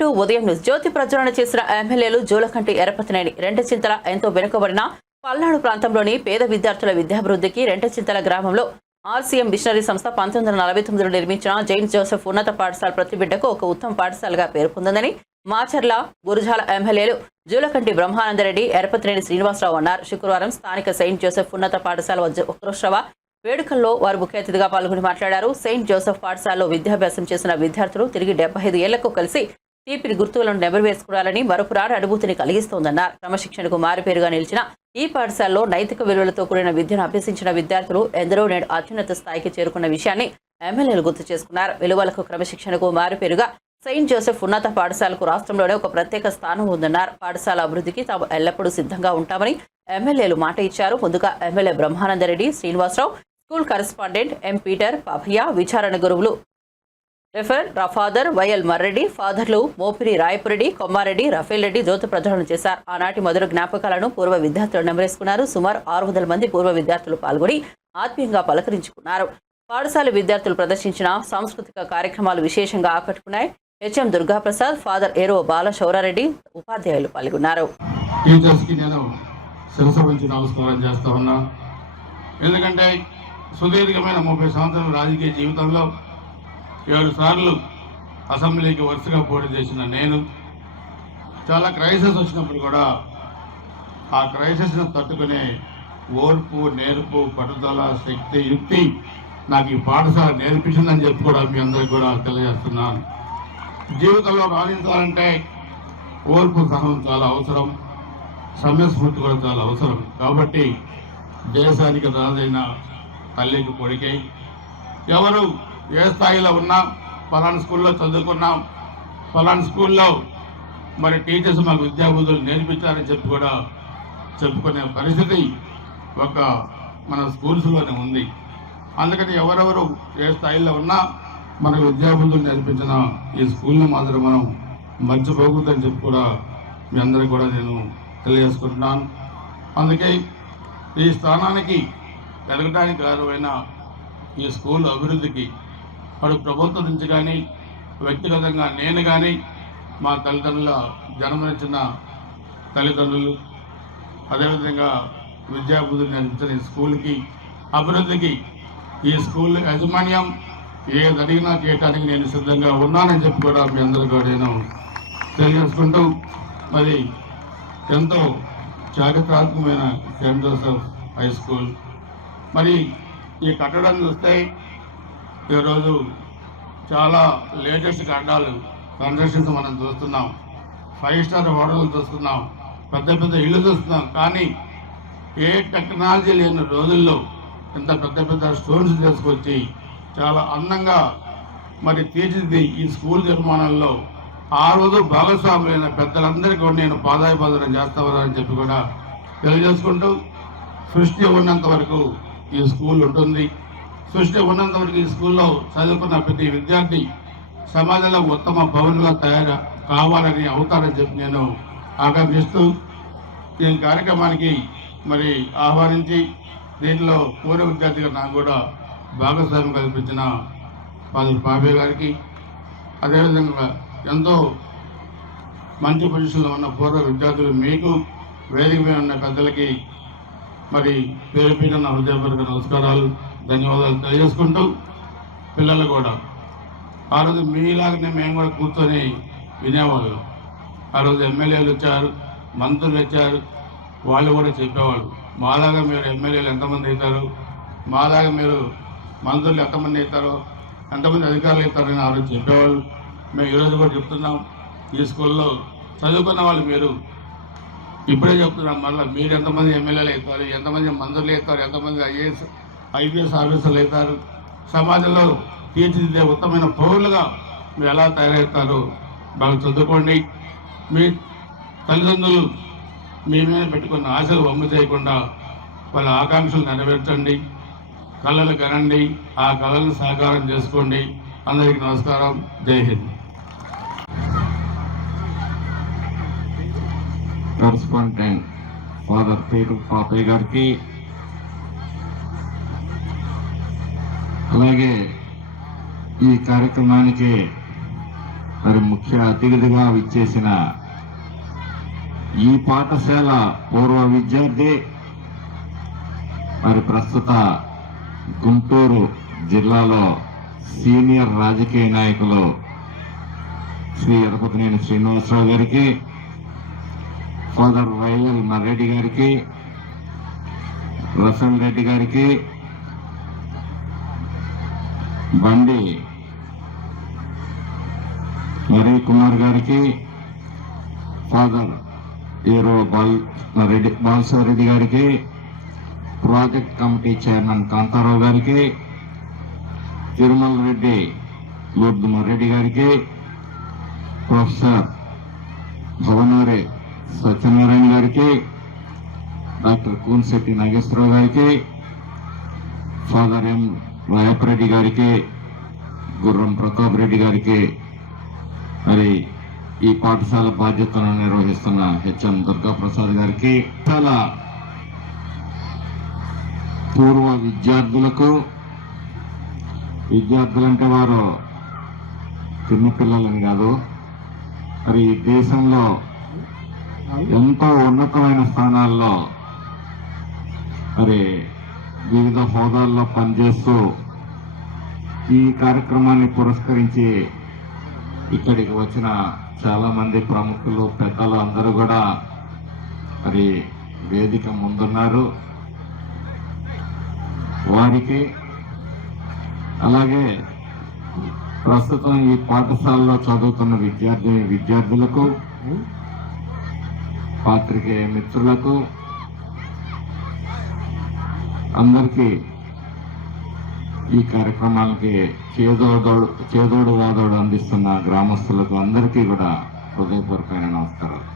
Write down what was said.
Welcome to ఉదయం news. జ్యోతి ప్రజ్వలన చేసిన ఎమ్మెల్యేలు జూలకంటి ఎర్రపతినేని. రెంటచింతల ఎంతో వెనుకబడిన పల్నాడు ప్రాంతంలోని పేద విద్యార్థుల విద్యాభివృద్ధికి రెంటచింతల గ్రామంలో ఆర్సీఎం మిషనరీ సంస్థ 1949లో నిర్మించిన జైన్ జోసెఫ్ ఉన్నత పాఠశాల ప్రతి బిడ్డకు ఒక ఉత్తమ పాఠశాలగా పేరు పొందిందని మాచర్ల గురుజాల ఎమ్మెల్యేలు జూలకంటి బ్రహ్మానందరెడ్డి, ఎర్రపతినేని శ్రీనివాసరావు అన్నారు. శుక్రవారం స్థానిక సెయింట్ జోసెఫ్ ఉన్నత పాఠశాల వజ్రోత్సవ వేడుకల్లో వారు ముఖ్య అతిథిగా పాల్గొని మాట్లాడారు. సెయింట్ జోసెఫ్ పాఠశాలలో విద్యాభ్యాసం చేసిన విద్యార్థులు తిరిగి 75 ఏళ్లకు కలిసి తీపిని గుర్తులను నెమరువేసుకోవాలని మరపురాని అనుభూతిని కలిగిస్తోందన్నారు. క్రమశిక్షణకు మారుపేరుగా నిలిచిన ఈ పాఠశాలలో నైతిక విలువలతో కూడిన విద్యను అభ్యసించిన విద్యార్థులు ఎందరో నేడు అత్యున్నత స్థాయికి చేరుకున్న విషయాన్ని ఎమ్మెల్యేలు గుర్తు చేసుకున్నారు. విలువలకు క్రమశిక్షణకు మారుపేరుగా సెయింట్ జోసెఫ్ ఉన్నత పాఠశాలకు రాష్ట్రంలోనే ఒక ప్రత్యేక స్థానం ఉందన్నారు. పాఠశాల అభివృద్ధికి తాము ఎల్లప్పుడూ సిద్ధంగా ఉంటామని ఎమ్మెల్యేలు మాట ఇచ్చారు. ముందుగా MLA Brahmanandareddy, Srinivasarao, school correspondent M Peter, Papayya, విచారణ గురువులు రెఫర్ ఫాదర్ వైఎల్ మర్రెడ్డి, ఫాదర్లు మోపిరి రాయపురెడ్డి, కొమ్మారెడ్డి, రఫేల్ రెడ్డి జ్యోతి ప్రజ్వలన చేశారు. ఆనాటి మధుర జ్ఞాపకాలను పూర్వ విద్యార్థులు నెమరేసుకున్నారు. సుమారు 600 మంది పూర్వ విద్యార్థులు పాల్గొని ఆత్మీయంగా పలకరించుకున్నారు. పాఠశాల విద్యార్థులు ప్రదర్శించిన సాంస్కృతిక కార్యక్రమాలు విశేషంగా ఆకట్టుకున్నాయి. హెచ్ఎం దుర్గాప్రసాద్, ఫాదర్ ఏరో బాల శౌరారెడ్డి ఉపాధ్యాయులు పాల్గొన్నారు. ఎందుకంటే సుదీర్ఘమైన 30 సంవత్సరాల రాజకీయ జీవితంలో 7 సార్లు అసెంబ్లీకి వరుసగా పోటీ చేసిన నేను చాలా క్రైసిస్ వచ్చినప్పుడు కూడా ఆ క్రైసిస్ను తట్టుకునే ఓర్పు, నేర్పు, పట్టుదల, శక్తి, యుక్తి నాకు ఈ పాఠశాల నేర్పించిందని చెప్పి కూడా మీ అందరికీ కూడా తెలియజేస్తున్నాను. జీవితంలో రాణించాలంటే ఓర్పు, సహనం చాలా అవసరం, సమయస్ఫూర్తి కూడా చాలా అవసరం. కాబట్టి దేశానికి రాజైన తల్లికి కొడుకై ఎవరు ఏ స్థాయిలో ఉన్నా ఫలానా స్కూల్లో చదువుకున్నాం, ఫలానా స్కూల్లో మరి టీచర్స్ మాకు విద్యాబుద్ధులు నేర్పించారని చెప్పి కూడా చెప్పుకునే పరిస్థితి ఒక మన స్కూల్స్లోనే ఉంది. అందుకని ఎవరెవరు ఏ స్థాయిలో ఉన్నా మనకు విద్యాబుద్ధులు నేర్పించిన ఈ స్కూల్ని మాత్రం మనం మర్చిపోకూడదని చెప్పి కూడా మీ అందరికీ కూడా నేను తెలియజేసుకుంటున్నాను. అందుకే ఈ స్థానానికి ఎదగడానికి కారణమైన ఈ స్కూల్ అభివృద్ధికి అటు ప్రభుత్వం నుంచి కానీ వ్యక్తిగతంగా నేను కానీ మా తల్లిదండ్రుల జన్మనిచ్చిన తల్లిదండ్రులు, అదేవిధంగా విద్యాబుద్ధులు నేర్పించిన ఈ స్కూల్కి అభివృద్ధికి ఈ స్కూల్ యాజమాన్యం ఏది అడిగినా చేయడానికి నేను సిద్ధంగా ఉన్నానని చెప్పి కూడా మీ అందరికీ కూడా నేను తెలియజేసుకుంటూ మరి ఎంతో చారిత్రాత్మకమైన సెయింట్ జోసెఫ్ హై స్కూల్ మరి ఈ కట్టడం చూస్తే ఈరోజు చాలా లేటెస్ట్ కట్టడాలు కన్స్ట్రక్షన్స్ మనం చూస్తున్నాం, 5 స్టార్ హోటళ్ళు చూస్తున్నాం, పెద్ద పెద్ద ఇళ్ళు చూస్తున్నాం. కానీ ఏ టెక్నాలజీ లేని రోజుల్లో ఇంత పెద్ద పెద్ద స్టోన్స్ తీసుకొచ్చి చాలా అందంగా మరి తీర్చిది ఈ స్కూల్ నిర్మాణంలో ఆ రోజు భాగస్వాములైన పెద్దలందరికీ కూడా నేను పాదాభివందనం చేస్తామని చెప్పి కూడా తెలియజేసుకుంటూ సృష్టి ఉన్నంత వరకు ఈ స్కూల్ ఉంటుంది. సృష్టి ఉన్నంత వరకు ఈ స్కూల్లో చదువుకున్న ప్రతి విద్యార్థి సమాజంలో ఉత్తమ పౌరులుగా తయారు కావాలని అవుతారని చెప్పి నేను ఆకాంక్షిస్తూ ఈ కార్యక్రమానికి మరి ఆహ్వానించి దీంట్లో పూర్వ విద్యార్థిగా నాకు కూడా భాగస్వామ్యం కల్పించిన ఫాదర్ పాపయ్య గారికి, అదేవిధంగా ఎంతో మంచి పొజిషన్లో ఉన్న పూర్వ విద్యార్థులు మీకు, వేదిక మీద ఉన్న పెద్దలకి మరి పేరు పేరు నా హృదయపూర్వక నమస్కారాలు, ధన్యవాదాలు తెలియజేసుకుంటూ పిల్లలు కూడా ఆ రోజు మీలాగానే మేము కూడా కూర్చొని వినేవాళ్ళం. ఆ రోజు ఎమ్మెల్యేలు వచ్చారు, మంత్రులు వచ్చారు, వాళ్ళు కూడా చెప్పేవాళ్ళు మాలాగా మీరు ఎమ్మెల్యేలు ఎంతమంది అవుతారు, మాలాగా మీరు మంత్రులు ఎంతమంది అవుతారో, ఎంతమంది అధికారులు అవుతారని ఆ రోజు చెప్పేవాళ్ళు. మేము ఈరోజు కూడా చెప్తున్నాం, ఈ స్కూల్లో చదువుకున్న వాళ్ళు మీరు ఇప్పుడే చెప్తున్నాం, మళ్ళీ మీరు ఎంతమంది ఎమ్మెల్యేలు అవుతారు, ఎంతమంది మంత్రులు అవుతారు, ఎంతమంది ఐపీఎస్ ఆఫీసర్లు అవుతారు, సమాజంలో తీర్చిదిద్దే ఉత్తమైన పౌరులుగా మీరు ఎలా తయారవుతారు బాగా చదువుకోండి. మీ తల్లిదండ్రులు మీ మీద పెట్టుకున్న ఆశలు వమ్ము చేయకుండా వాళ్ళ ఆకాంక్షలు నెరవేర్చండి, కళలు కనండి, ఆ కళలను సాకారం చేసుకోండి. అందరికీ నమస్కారం, జై హింద్. కరెస్పాండెంట్ ఫాదర్ పేరు పాపయ్య గారికి, అలాగే ఈ కార్యక్రమానికి మరి ముఖ్య అతిథిగా విచ్చేసిన ఈ పాఠశాల పూర్వ విద్యార్థి, మరి ప్రస్తుత గుంటూరు జిల్లాలో సీనియర్ రాజకీయ నాయకులు శ్రీ ఎరపతినేని శ్రీనివాసరావు గారికి, ఫాదర్ వైఎల్ మర్రెడ్డి గారికి, రసల్ రెడ్డి గారికి, బండి మరీ కుమార్ గారికి, ఫాదర్ ఏరో బాలశివరెడ్డి గారికి, ప్రాజెక్ట్ కమిటీ చైర్మన్ కాంతారావు గారికి, తిరుమల రెడ్డి లూర్దుమారెడ్డి గారికి, ప్రొఫెసర్ భవనారి సత్యనారాయణ గారికి, డాక్టర్ కూన్శెట్టి నాగేశ్వరరావు గారికి, ఫాదర్ ఎం రాయపరెడ్డి గారికి, గుర్రం ప్రతాప్ రెడ్డి గారికి, మరి ఈ పాఠశాల బాధ్యతలను నిర్వహిస్తున్న హెచ్ఎం దుర్గాప్రసాద్ గారికి, చాలా పూర్వ విద్యార్థులకు, విద్యార్థులంటే వారు చిన్నపిల్లలని కాదు, మరి ఈ దేశంలో ఎంతో ఉన్నతమైన స్థానాల్లో మరి వివిధ హోదాల్లో పనిచేస్తూ ఈ కార్యక్రమాన్ని పురస్కరించి ఇక్కడికి వచ్చిన చాలా మంది ప్రముఖులు, పెద్దలు అందరూ కూడా మరి వేదిక ముందున్నారు. వారికి అలాగే ప్రస్తుతం ఈ పాఠశాలలో చదువుతున్న విద్యార్థులకు, పాత్రికేయ మిత్రులకు అందరికీ ఈ కార్యక్రమాలకి చేదోడు వాదోడు అందిస్తున్న గ్రామస్తులకు అందరికీ కూడా హృదయపూర్వకమైన నమస్కారాలు.